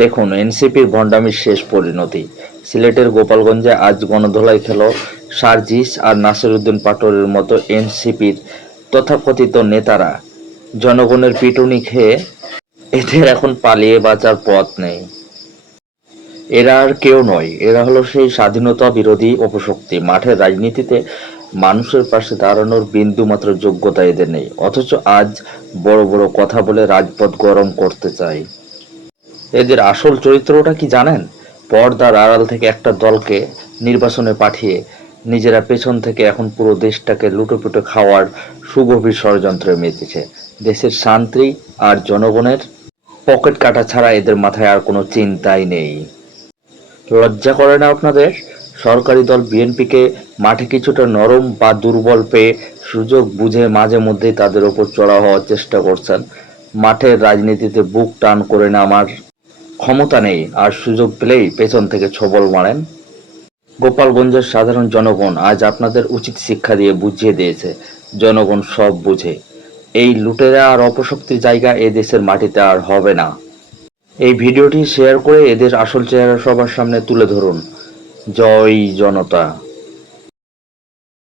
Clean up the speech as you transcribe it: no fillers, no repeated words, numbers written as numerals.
দেখুন এনসিপির ভণ্ডামির শেষ পরিণতি। সিলেটের গোপালগঞ্জে আজ গণধোলাই খেল সার্জিস আর নাসিরউদ্দিন পাটোয়ারির মতো এনসিপির তথাকথিত নেতারা। জনগণের পিটুনি খেয়ে এদের এখন পালিয়ে বাঁচার পথ নেই। এরা আর কেউ নয়, এরা হলো সেই স্বাধীনতা বিরোধী অপশক্তি। মাঠের রাজনীতিতে মানুষের পাশে দাঁড়ানোর বিন্দুমাত্র যোগ্যতা এদের নেই, অথচ আজ বড় বড় কথা বলে রাজপথ গরম করতে চায়। এদের আসল চরিত্রটা কি জানেন? পর্দার আড়াল থেকে একটা দলকে নির্বাচনে পাঠিয়ে নিজেরা পেছন থেকে এখন পুরো দেশটাকে লুটোপুটে খাওয়ার সুগভীর ষড়যন্ত্রে মেতেছে। দেশের শান্তি আর জনগণের পকেট কাটা ছাড়া এদের মাথায় আর কোনো চিন্তাই নেই। লজ্জা করে না আপনাদের? সরকারি দল বিএনপিকে মাঠে কিছুটা নরম বা দুর্বল পেয়ে সুযোগ বুঝে মাঝে মধ্যেই তাদের ওপর চড়াও হওয়ার চেষ্টা করছেন। মাঠের রাজনীতিতে বুক টান করে নামার ক্ষমতা নেই, আর সুযোগ পেলেই পেছন থেকে ছোবল মারেন। গোপালগঞ্জের সাধারণ জনগণ আজ আপনাদের উচিত শিক্ষা দিয়ে বুঝিয়ে দিয়েছে, জনগণ সব বুঝে। এই লুটেরা আর অপশক্তির জায়গা এ দেশের মাটিতে আর হবে না। এই ভিডিওটি শেয়ার করে এদের আসল চেহারা সবার সামনে তুলে ধরুন। জয় জনতা।